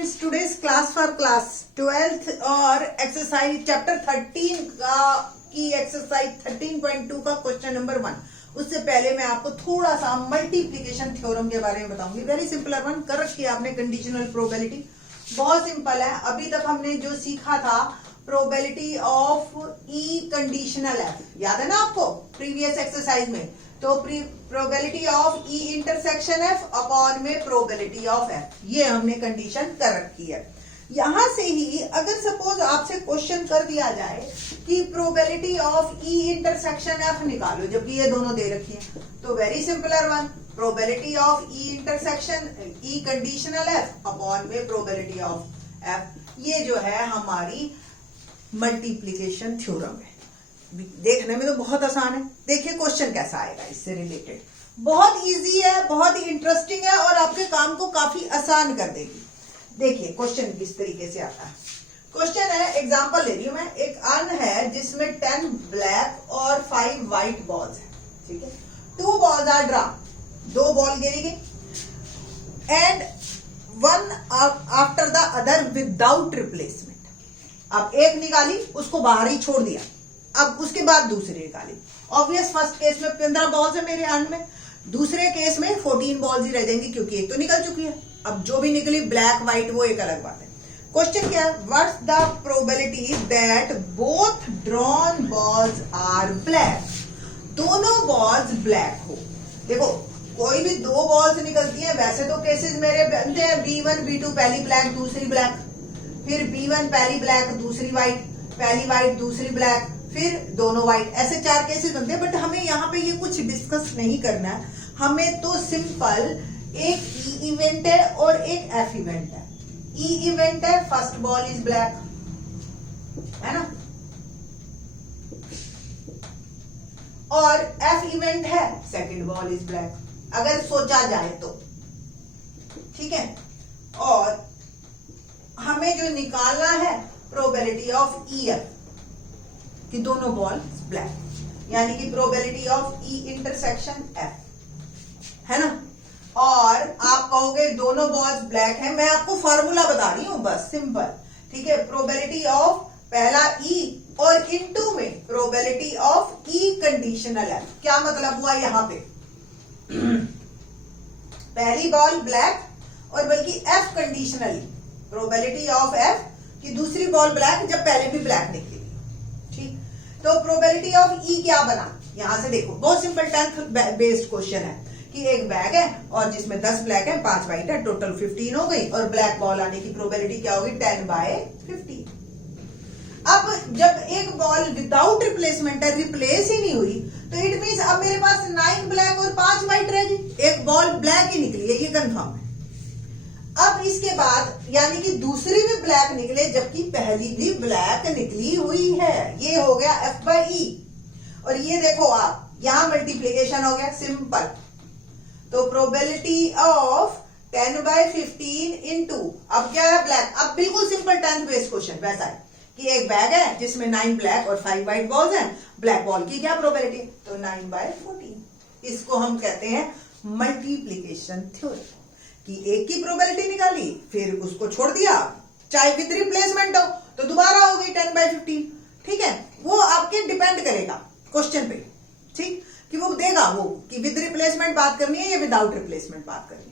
Students, today's class for class 12th और exercise chapter 13 की exercise 13.2 का क्वेश्चन नंबर 1। उससे पहले मैं आपको थोड़ा सा मल्टीप्लिकेशन थ्योरम के बारे में बताऊंगी। वेरी सिंपल है, वन कर रखी है आपने कंडीशनल प्रोबेबिलिटी। बहुत सिंपल है। अभी तक हमने जो सीखा था probability of E conditional F, याद है ना आपको प्रीवियस एक्सरसाइज में। तो probability of E intersection F upon में प्रोबेबिलिटी ऑफ एफ, ये हमने कंडीशन कर रखी है। यहां से ही अगर सपोज आपसे क्वेश्चन कर दिया जाए कि probability of E intersection F निकालो, जबकि ये दोनों दे रखी है, तो वेरी सिंपल है, one probability of E intersection E conditional F upon में प्रोबेबिलिटी ऑफ एफ, ये जो है हमारी मल्टीप्लीकेशन थ्योरम है। देखने में तो बहुत आसान है। देखिए क्वेश्चन कैसा आएगा इससे रिलेटेड। बहुत इजी है, बहुत ही इंटरेस्टिंग है और आपके काम को काफी आसान कर देगी। देखिए क्वेश्चन किस तरीके से आता है। क्वेश्चन है, एग्जांपल ले रही हूं मैं, एक अर्न है जिसमें 10 ब्लैक और 5 व्हाइट बॉल्स है, ठीक है। 2 बॉल्स आर ड्रा, 2 बॉल गिरी गई and one after the other without replacement. अब एक निकाली, उसको बाहर ही छोड़ दिया, अब उसके बाद दूसरी निकाली। ऑब्वियस फर्स्ट केस में 15 बॉल्स है मेरे अर्न में, दूसरे केस में 14 बॉल्स ही रह जाएंगी क्योंकि एक तो निकल चुकी है। अब जो भी निकली ब्लैक व्हाइट वो एक अलग बात है। क्वेश्चन क्या है, what's the probability that both drawn balls are black, दोनों बॉल्स ब्लैक हो। देखो कोई भी 2 बॉल्स निकलती है, वैसे तो केसेस मेरे बनते हैं B1 B2, पहली ब्लैक दूसरी ब्लैक, फिर B1 पहली ब्लैक दूसरी व्हाइट, पहली व्हाइट दूसरी ब्लैक, फिर दोनों व्हाइट, ऐसे 4 केसेस बनते हैं। बट हमें यहाँ पे ये कुछ डिस्कस नहीं करना है, हमें तो सिंपल एक ई इवेंट है और एक एफ इवेंट है। ई इवेंट है फर्स्ट बॉल इज ब्लैक, है ना, और एफ इवेंट है सेकंड बॉल इज ब्लैक, अगर सोचा जाए तो, ठीक है। और हमें जो निकालना है प्रोबेबिलिटी ऑफ ई एफ कि दोनों बॉल ब्लैक, यानी कि probability of E intersection F, है ना। और आप कहोगे दोनों बॉल्स ब्लैक है, मैं आपको फॉर्मूला बता रही हूं बस सिंपल, ठीक है। प्रोबेबिलिटी ऑफ पहला ई और इनटू में probability of E conditional F. क्या मतलब हुआ यहां पे पहली बॉल ब्लैक और बल्कि F conditionally, probability of F कि दूसरी बॉल ब्लैक जब पहले भी ब्लैक निकली, ठीक। तो प्रोबेबिलिटी ऑफ ई क्या बना, यहां से देखो, बहुत सिंपल 10th बेस्ड क्वेश्चन है कि एक बैग है और जिसमें 10 ब्लैक है 5 व्हाइट है, टोटल 15 हो गई, और ब्लैक बॉल आने की प्रोबेबिलिटी क्या होगी 10/15। अब जब एक बॉल विदाउट रिप्लेसमेंट है, रिप्लेस ही नहीं हुई, तो इट मींस अब मेरे पास 9 ब्लैक और 5 व्हाइट रहेगी, एक बॉल ब्लैक ही निकली है, ये कंफर्म है। अब इसके बाद यानी कि दूसरी भी ब्लैक निकले जबकि पहली भी ब्लैक निकली हुई है, ये हो गया F/E। और ये देखो आप यहां मल्टीप्लीकेशन हो गया सिंपल, तो प्रोबेबिलिटी ऑफ 10/15 इनटू, अब क्या है ब्लैक, अब बिल्कुल सिंपल 10th बेस्ड क्वेश्चन वैसा है कि एक बैग है जिसमें 9 ब्लैक और 5 व्हाइट बॉल्स हैं, ब्लैक बॉल की क्या प्रोबेबिलिटी, तो 9/14। इसको हम कहते हैं मल्टीप्लीकेशन थ्योरम, कि एक की प्रोबेबिलिटी निकाली फिर उसको छोड़ दिया, चाहे विद रिप्लेसमेंट हो तो दोबारा हो गई 10/15, ठीक है। वो आपके डिपेंड करेगा क्वेश्चन पे, ठीक, कि वो देगा वो कि विद रिप्लेसमेंट बात करनी है या विदाउट रिप्लेसमेंट बात करनी है।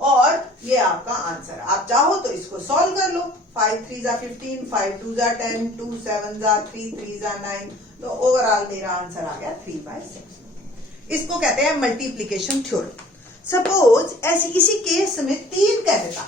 और ये आपका आंसर, आप चाहो तो इसको सॉल्व कर लो। 5 3 15, 5 2 10, 2 7 3 3 9, तो ओवरऑल मेरा आंसर आ गया 3/6। इसको कहते हैं मल्टीप्लीकेशन थ्योरम। सपोज ऐसी इसी केस में 3 कह देता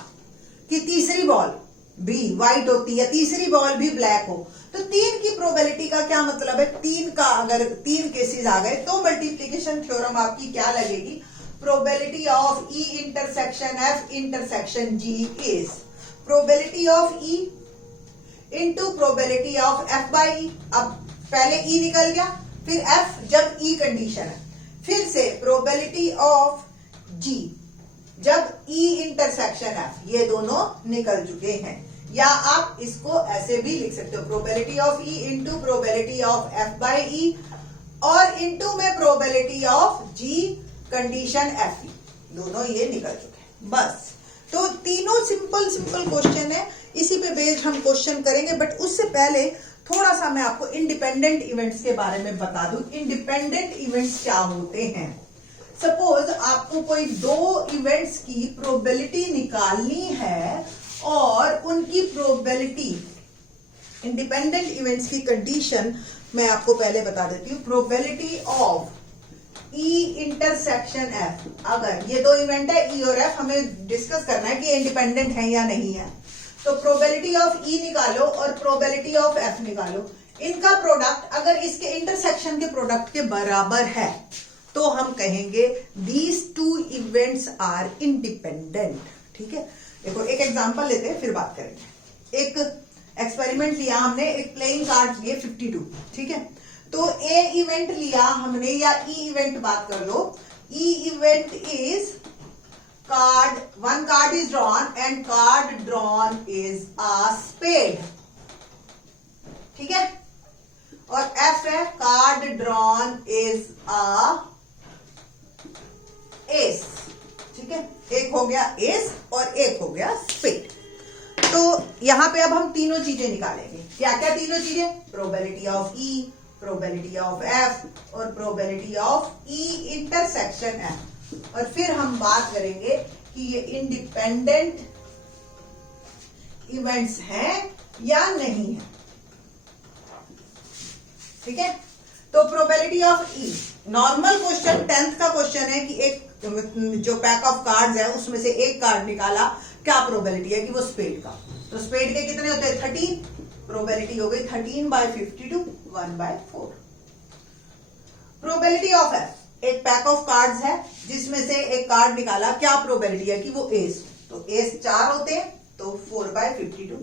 कि तीसरी बॉल भी व्हाइट होती है, तीसरी बॉल भी ब्लैक हो, तो 3 की प्रोबेबिलिटी का क्या मतलब है, 3 का अगर 3 केसेस आ गए तो मल्टीप्लीकेशन थ्योरम आपकी क्या लगेगी, probability of E intersection F intersection G is probability of E into probability of F/E। अब पहले ई निकल गया, फिर एफ जब ई कंडीशन है, फिर से प्रोबेबिलिटी ऑफ जी जब ई इंटरसेक्शन एफ, ये दोनों निकल चुके हैं। या आप इसको ऐसे भी लिख सकते हो, probability of E into probability of F/E और इनटू में probability of G condition F, दोनों ये निकल चुके हैं। बस तो तीनों सिंपल सिंपल क्वेश्चन है, इसी पे बेस्ड हम क्वेश्चन करेंगे। बट उससे पहले थोड़ा सा मैं आपको इंडिपेंडेंट इवेंट्स के बारे में बता दूं। इंडिपेंडेंट इवेंट्स क्या होते हैं? सपोज आपको कोई दो इवेंट्स की प्रोबेबिलिटी निकालनी है और उनकी प्रोबेबिलिटी, इंडिपेंडेंट इवेंट्स की कंडीशन मैं आपको पहले बता देती हूँ। Probability of E intersection F, अगर ये दो इवेंट है E और F, हमें डिस्कस करना है कि इंडिपेंडेंट है या नहीं है। तो प्रोबेबिलिटी ऑफ E निकालो और प्रोबेबिलिटी ऑफ F निकालो। इनका प्रोडक्ट अगर इसके इंटरसेक्शन के प्रोडक्ट के बराबर है तो हम कहेंगे these two events are independent. ठीक है, देखो एक एग्जांपल लेते हैं फिर बात करेंगे। एक एक्सपेरिमेंट लिया हमने, एक प्लेइंग कार्ड लिए 52। ठीक है, तो ए इवेंट लिया हमने, या ई इवेंट बात कर लो। E event is card, one card is drawn and card drawn is a spade. ठीक है, और एफ है card drawn is a ace. ठीक है, एक हो गया एस और एक हो गया स्पेड। तो यहां पे अब हम तीनों चीजें निकालेंगे। क्या क्या तीनों चीजें? Probability of E, probability of F और probability of E intersection F. और फिर हम बात करेंगे कि ये इंडिपेंडेंट इवेंट्स हैं या नहीं है। ठीक है, तो probability of E, normal question 10th का क्वेश्चन है कि एक जो पैक ऑफ कार्ड्स है उसमें से एक कार्ड निकाला, क्या प्रोबेबिलिटी है कि वो स्पेड का। तो स्पेड के कितने होते हैं? 13। प्रोबेबिलिटी हो गई 13/52, 1/4। प्रोबेबिलिटी ऑफ एफ, एक पैक ऑफ कार्ड्स है जिसमें से एक कार्ड निकाला, क्या प्रोबेबिलिटी है कि वो एस। तो एस 4 होते हैं, तो 4/52,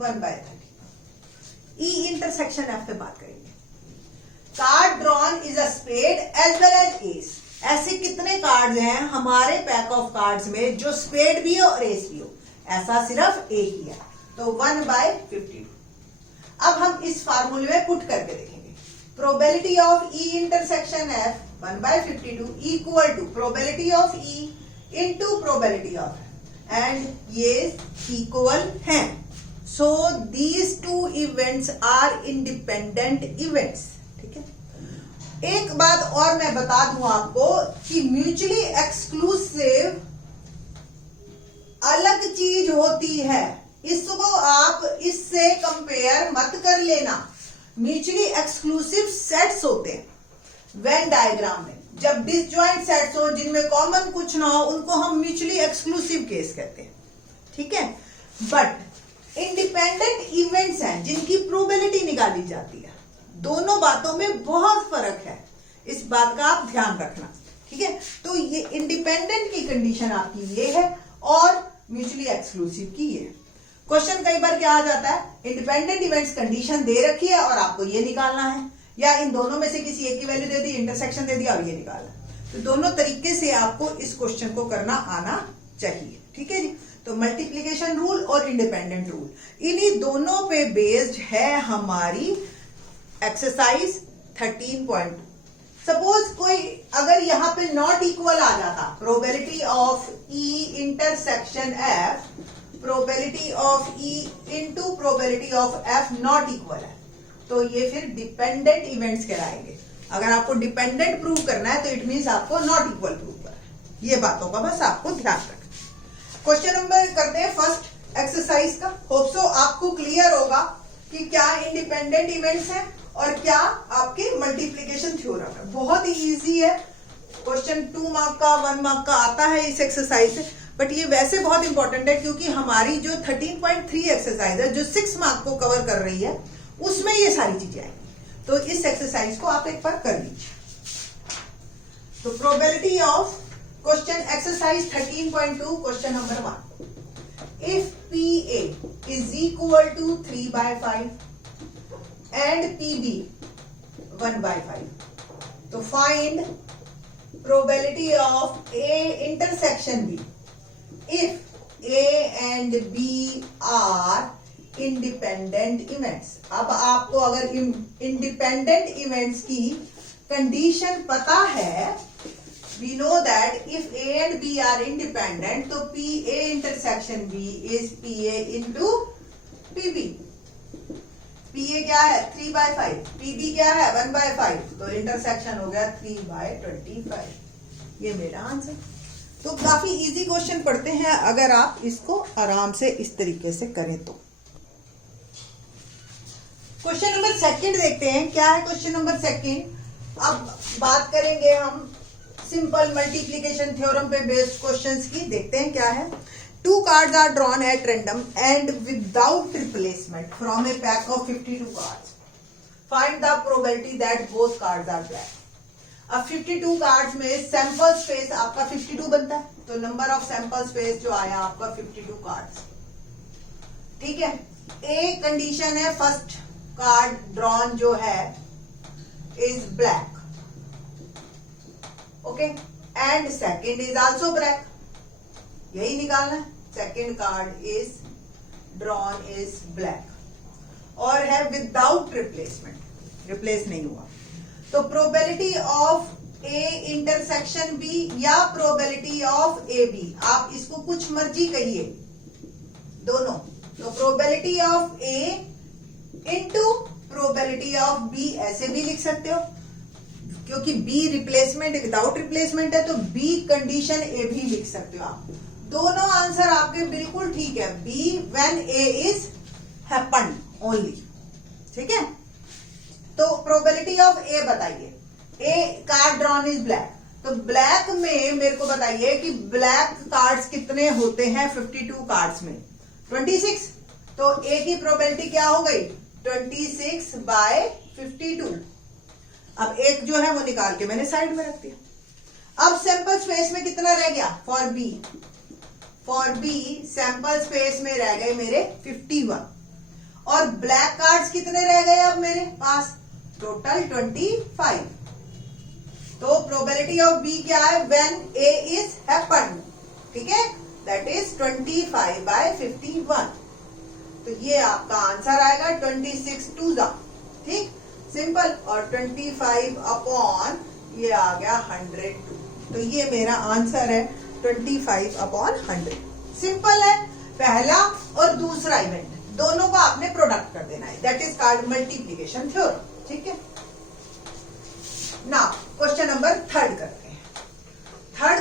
1/30। ई इंटरसेक्शन एफ पे बात करेंगे। Card drawn is a spade as well as ace. ऐसे कितने कार्ड्स हैं हमारे पैक ऑफ कार्ड्स में जो स्पेड भी हो और एस भी हो? ऐसा सिर्फ एक ही है, तो 1/52। अब हम इस फार्मूले में पुट करके देखेंगे। Probability of E intersection F 1/52 equal to probability of E into probability of F, and ये इक्वल हैं। So these two events are independent events. ठीक है, एक बात और मैं बता दूं आपको कि म्यूचुअली एक्सक्लूसिव अलग चीज होती है, इसको आप इससे कंपेयर मत कर लेना। म्यूचुअली एक्सक्लूसिव सेट्स होते हैं वेन डायग्राम में। जब डिसजॉइंट सेट्स हो जिनमें कॉमन कुछ ना हो, उनको हम म्यूचुअली एक्सक्लूसिव केस कहते हैं। ठीक है, बट इंडिपेंडेंट इवेंट्स हैं जिनकी प्रोबेबिलिटी निकाली जाती है। दोनों बातों में बहुत फर्क है, इस बात का आप ध्यान रखना। ठीक है, तो ये इंडिपेंडेंट की कंडीशन आपकी ये है और म्यूचुअली एक्सक्लूसिव की ये। क्वेश्चन कई बार क्या आ जाता है, इंडिपेंडेंट इवेंट्स कंडीशन दे रखी है और आपको ये निकालना है, या इन दोनों में से किसी एक की वैल्यू दे दी, इंटरसेक्शन दे दिया और ये निकाला। तो दोनों तरीके से आपको इस क्वेश्चन को करना आना चाहिए। ठीक है जी, तो मल्टीप्लीकेशन रूल और इंडिपेंडेंट रूल, इन्हीं दोनों पे बेस्ड है हमारी एक्सरसाइज 13.2। सपोज कोई अगर यहां पे नॉट इक्वल आ जाता, probability of E intersection F, probability of E into probability of F not equal है, तो ये फिर डिपेंडेंट इवेंट्स कहलाएंगे। अगर आपको डिपेंडेंट प्रूव करना है तो इट मींस आपको नॉट इक्वल प्रूव करना है। ये बातों का बस आपको ध्यान रखना। क्वेश्चन नंबर करते हैं फर्स्ट एक्सरसाइज का। होप सो आपको क्लियर होगा कि क्या इंडिपेंडेंट इवेंट्स हैं और क्या आपके मल्टीप्लीकेशन थ्योरम है। बहुत ही इजी है, क्वेश्चन 2 मार्क का 1 मार्क का आता है इस एक्सरसाइज से, बट ये वैसे बहुत इंपॉर्टेंट है क्योंकि हमारी जो 13.3 एक्सरसाइज है जो 6 मार्क को कवर कर रही है उसमें ये सारी चीजें आएंगी। तो इस एक्सरसाइज को आप एक बार कर लीजिए। तो probability of question exercise 13.2 question number 1, if PA is equal to 3/5 and PB 1/5, तो find probability of A intersection B if A and B are independent events। अब आपको अगर independent events की कंडीशन पता है we know that if A and B are independent, तो PA intersection B is PA into PB. PA क्या है 3/5, PB क्या है 1/5, तो इंटरसेक्शन हो गया 3/25. ये मेरा आंसर. तो काफी इजी क्वेश्चन पढ़ते हैं अगर आप इसको आराम से इस तरीके से करें तो. क्वेश्चन नंबर सेकंड देखते हैं. क्या है क्वेश्चन नंबर सेकंड? अब बात करेंगे हम सिंपल मल्टीप्लिकेशन थ्योरम पे बेस्ड क्वेश्चंस की. देखते हैं क्या है. 2 cards are drawn at random and without replacement from a pack of 52 cards. Find the probability that both cards are black. अब 52 कार्ड्स में सैंपल स्पेस आपका 52 बनता है, तो नंबर ऑफ सैंपल स्पेस जो आया आपका 52 कार्ड्स. ठीक है. ए कंडीशन है, फर्स्ट कार्ड ड्रॉन जो है is black. Okay. And second is also black. यही निकालना है. Second card is drawn is black और है विदाउट रिप्लेसमेंट, रिप्लेस नहीं हुआ. तो probability of A intersection B या प्रोबेबिलिटी ऑफ ए बी, आप इसको कुछ मर्जी कहिए दोनों. तो probability of A into probability of B ऐसे भी लिख सकते हो, क्योंकि बी रिप्लेसमेंट विदाउट रिप्लेसमेंट है, तो बी कंडीशन ए भी लिख सकते हो आप. दोनों आंसर आपके बिल्कुल ठीक है. B when A is happened only. ठीक है. तो प्रोबेबिलिटी ऑफ ए बताइए. A card drawn is black, तो ब्लैक में मेरे को बताइए कि ब्लैक कार्ड्स कितने होते हैं 52 कार्ड्स में 26. तो ए की प्रोबेबिलिटी क्या हो गई 26/52. अब एक जो है वो निकाल के मैंने साइड में रख दिया. अब सैंपल स्पेस में कितना रह गया for B. For B sample space में रह गए मेरे 51 और ब्लैक कार्ड्स कितने रह गए अब मेरे पास टोटल 25. तो प्रोबेबिलिटी ऑफ बी क्या है व्हेन ए इज हैपेंड. ठीक है. That is 25/51. तो ये आपका आंसर आएगा 26 2 जा. ठीक. सिंपल. और 25 अपॉन ये आ गया 102. तो ये मेरा आंसर है 25/100. सिंपल है. पहला और दूसरा इवेंट दोनों को आपने प्रोडक्ट कर देना है. That is called multiplication theorem. ठीक है. नाउ क्वेश्चन नंबर थर्ड करते हैं. थर्ड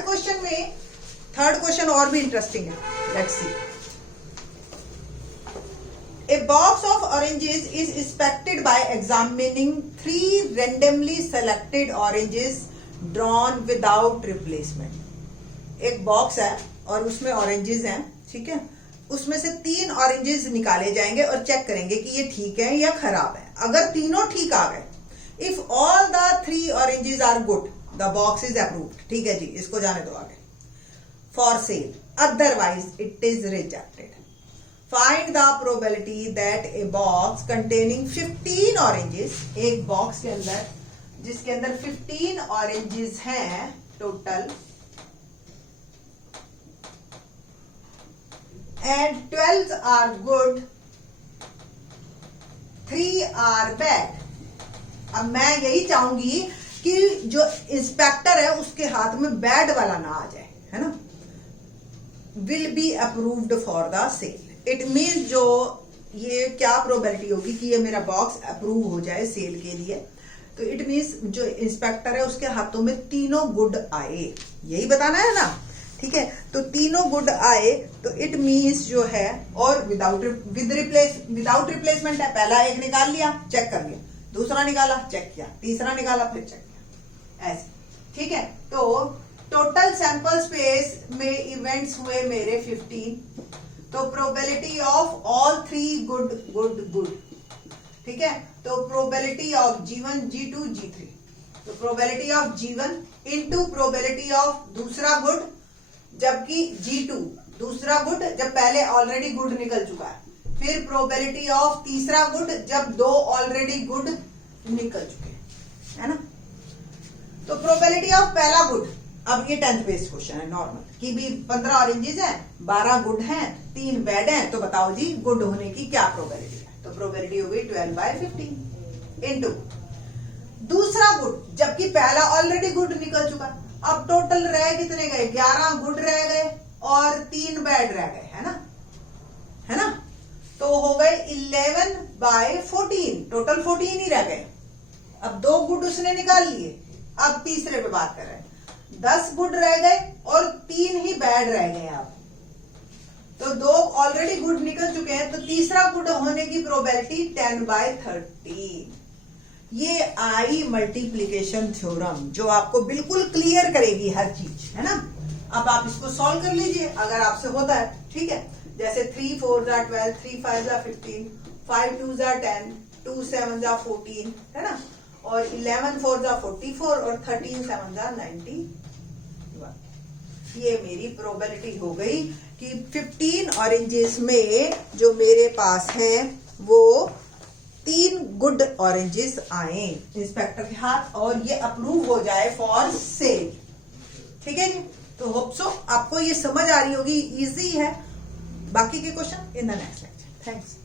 क्वेश्चन और भी इंटरेस्टिंग है. Let's see. A box of oranges is inspected by examining 3 randomly selected oranges drawn without replacement. एक बॉक्स है और उसमें ऑरेंजेस हैं. ठीक है. उसमें से 3 ऑरेंजेस निकाले जाएंगे और चेक करेंगे कि ये ठीक है या खराब है. अगर तीनों ठीक आ गए, if all the 3 oranges are good, the box is approved. ठीक है जी, इसको जाने दो आगे. For sale, otherwise it is rejected. Find the probability that a box containing 15 oranges, एक बॉक्स के अंदर जिसके अंदर 15 ऑरेंजेस हैं total and 12 are good, 3 are bad. अब मैं यही चाहूंगी कि जो इंस्पेक्टर है उसके हाथ में बैड वाला ना आ जाए, है ना. Will be approved for the sale. It means जो ये क्या प्रोबेबिलिटी होगी कि ये मेरा बॉक्स अप्रूव हो जाए सेल के लिए. तो इट मीन्स जो इंस्पेक्टर है उसके हाथों में तीनों गुड आए, यही बताना है ना. ठीक है. तो तीनों गुड आए तो इट मीन्स जो है, और विदाउट रिप्लेसमेंट है. पहला एक निकाल लिया, चेक कर लिया. दूसरा निकाला, चेक किया. तीसरा निकाला, फिर चेक किया. ऐसे. ठीक है. तो टोटल सैंपल स्पेस में इवेंट्स हुए मेरे 15. तो प्रोबेबिलिटी ऑफ ऑल 3 गुड. ठीक है. तो probability of G1 G2 G3. तो probability of G1 into probability of दूसरा गुड, जबकि G2 दूसरा गुड जब पहले ऑलरेडी गुड निकल चुका है. फिर प्रोबेबिलिटी ऑफ तीसरा गुड जब 2 ऑलरेडी गुड निकल चुके हैं, है ना. तो प्रोबेबिलिटी ऑफ पहला गुड. अब ये 10th बेस्ड क्वेश्चन है नॉर्मल कि भी 15 ऑरेंजेस हैं, 12 गुड हैं, 3 बैड हैं. तो बताओ जी गुड होने की क्या प्रोबेबिलिटी है. तो प्रोबेबिलिटी हो गई 12/15 इनटू दूसरा गुड, जबकि पहला ऑलरेडी गुड निकल चुका. अब टोटल रह कितने गए, 11 गुड रह गए और 3 बैड रह गए, है ना, तो हो गए 11/14, टोटल 14 ही रह गए। अब 2 गुड उसने निकाल लिए, अब तीसरे पे बात कर रहे हैं। 10 गुड रह गए और 3 ही बैड रह गए। अब तो 2 ऑलरेडी गुड निकल चुके हैं, तो तीसरा गुड होने की प्रोबेबिलिटी 10/13। ये आई मल्टीप्लीकेशन थ्योरम, जो आपको बिल्कुल क्लियर करेगी हर चीज, है ना। अब आप इसको सॉल्व कर लीजिए अगर आपसे होता है, ठीक है। जैसे 3 4 12, 3 5 15, 5 2 10, 2 7 14, है ना, और 11 4 44 और 13 7 91। ये मेरी प्रोबेबिलिटी हो गई कि 15 ऑरेंजेस में जो मेरे पास है वो 3 गुड ऑरेंजेस आए इंस्पेक्टर के हाथ, और ये अप्रूव हो जाए फॉर सेल। ठीक है जी, तो होप सो आपको ये समझ आ रही होगी, इजी है। बाकी के question in the next lecture. Thanks.